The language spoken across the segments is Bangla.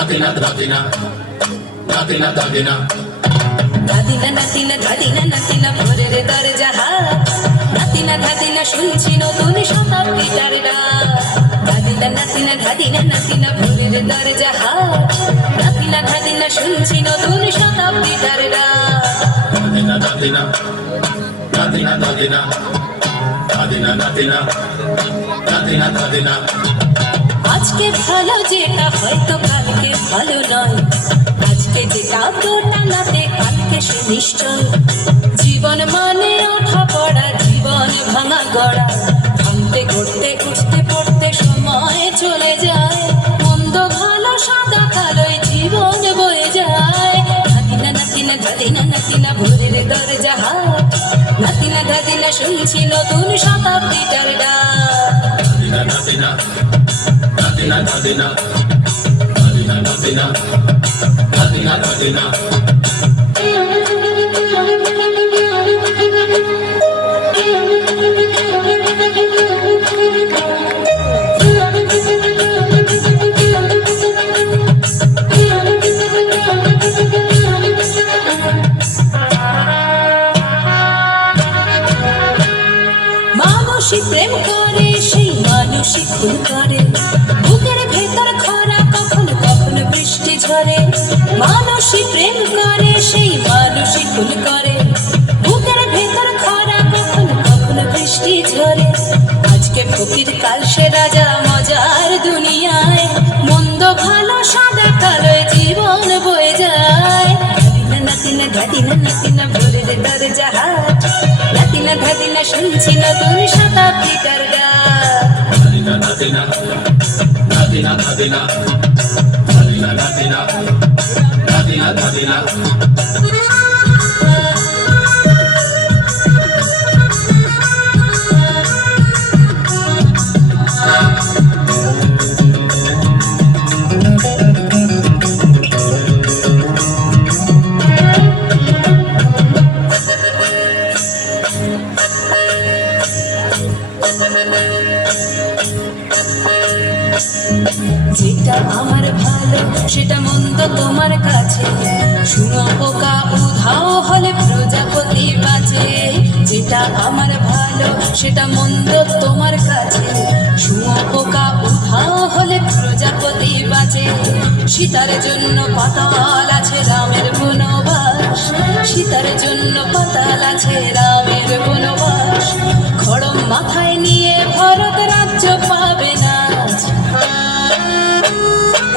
দাদিনা দাদিনা দাদিনা দাদিনা দাদিনা নাতিনা দাদিনা নাতিনা ভোরের দরজা হাত নাতিনা দাদিনা শুনছি নতুন শতাব্দীটার ডাক দাদিনা নাতিনা দাদিনা নাতিনা ভোরের দরজা হাত নাতিনা দাদিনা শুনছি নতুন শতাব্দীটার ডাক দাদিনা দাদিনা দাদিনা দাদিনা দাদিনা দাদিনা দাদিনা দাদিনা আজকে ভালো যেটা হয়তো কালকে ভালো নয় আজকে যেটা তোটা নাতে কালকে সে নিশ্চয় জীবন মানে ওঠা পড়া জীবন ভাঙা গড়া ভাঙতে গড়তে উঠতে পড়তে সময় চলে যায় মন্দ ভালো সাদা কালোয় জীবন বয়ে যায় নাতিনা নাতিনা দাদিনা নাতিনা ভোরের দরজা হাট নাতিনা দাদিনা শুনছি নতুন শতাব্দীটার ডাক দাদিনা দাদিনা দাদিনা দাদিনা দাদিনা দাদিনা দাদিনা দাদিনা মানুষই প্রেম করে সেই মানুষই খুন করে বুকের ভেতর খরা কখনো কখনো বৃষ্টি ঝরে মানুষই প্রেম করে সেই মানুষই খুন করে বুকের ভেতর খরা কখনো কখনো বৃষ্টি ঝরে আজকে ফকির কাল সে রাজা মজার দুনিয়ায় মন্দ ভালো সাদা কালোয় জীবন বয়ে যায় নাতিনা দাদিনা নাতিনা ভোরের দরজা হাট নাতিনা দাদিনা শুনছি নতুন শতাব্দীটার ডাক দাদিনা দাদিনা দাদিনা দাদিনা দাদিনা দাদিনা দাদিনা দাদিনা যেটা আমার ভালো সেটা মন্দ তোমার কাছে শুনো পোকা উধাও হলে প্রজাপতি বাঁচে যেটা আমার ভালো সেটা মন্দ তোমার কাছে শুনো পোকা উধাও হলে প্রজাপতি বাঁচে সীতার জন্য পাতাল আছে রামের বনবাস সীতার জন্য পাতাল আছে রামের বনবাস খড়ম মাথায় নিয়ে ভরত রাজ্য পাবে না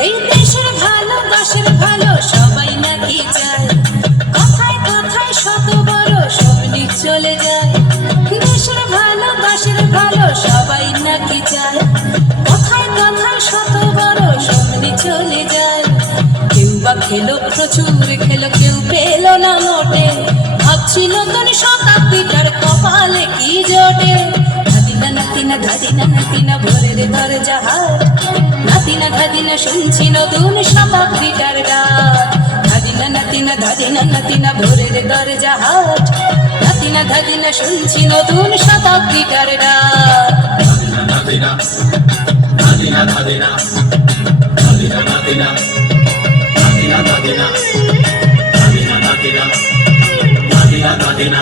এই দেশের ভালো দেশের ভালো সবাই নাকি চায় কথায় কথায় শত বড় সবনি চলে যায় দেশের ভালো দেশের ভালো সবাই নাকি চায় কথায় কথায় শত বড় সবনি চলে যায় কেউ বা খেলো প্রচুর খেলো কেউ পেলো না মোটে ভাবছিল তোর শতাব্দীটার কপালে কি জোটে দাদিনা নাতিনা দাদিনা নাতিনা ভোরের দরজা হাট নাতিনা দাদিনা শুনছি নতুন শতাব্দীটার ডাক দাদিনা নাতিনা দাদিনা নাতিনা ভোরের দরজা হাট নাতিনা দাদিনা শুনছি নতুন শতাব্দীটার ডাক দাদিনা দাদিনা দাদিনা দাদিনা দাদিনা দাদিনা দাদিনা দাদিনা দাদিনা দাদিনা দাদিনা